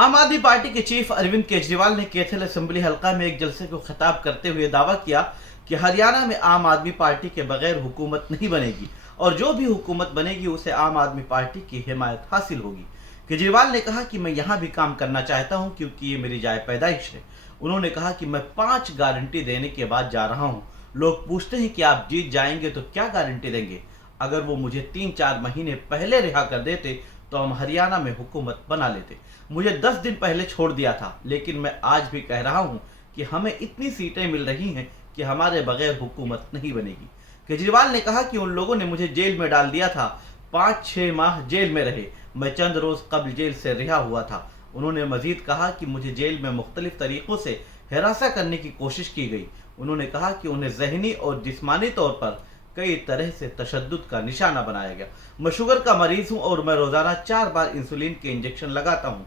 आम आदमी पार्टी के चीफ अरविंद केजरीवाल ने कैथल असेंबली हलका में एक जलसे को खिताब करते हुए दावा किया कि हरियाणा में आम आदमी पार्टी के बगैर हुकूमत नहीं बनेगी और जो भी हुकूमत बनेगी उसे आम आदमी पार्टी की हिमायत हासिल होगी। केजरीवाल ने कहा कि मैं यहाँ भी काम करना चाहता हूँ क्योंकि ये मेरी जाए पैदाइश है। उन्होंने कहा कि मैं 5 गारंटी देने के बाद जा रहा हूँ। लोग पूछते हैं कि आप जीत जाएंगे तो क्या गारंटी देंगे? अगर वो मुझे 3-4 महीने पहले रिहा कर देते तो हम हरियाणा में हुकूमत बना लेते। मुझे 10 दिन पहले छोड़ दिया था, लेकिन मैं आज भी कह रहा हूं कि हमें इतनी सीटें मिल रही हैं कि हमारे बगैर हुकूमत नहीं बनेगी। केजरीवाल ने कहा कि उन लोगों ने मुझे जेल में डाल दिया था, 5-6 माह जेल में रहे, मैं चंद रोज कबल जेल से रिहा हुआ था। उन्होंने मजीद कहा कि मुझे जेल में मुख्तलिफ तरीकों से हिरासा करने की कोशिश की गई। उन्होंने कहा कि उन्हें जहनी और जिस्मानी तौर पर कई तरह से तशद्दुद का निशाना बनाया गया। मैं शुगर का मरीज हूं और मैं रोजाना 4 बार इंसुलिन के इंजेक्शन लगाता हूं।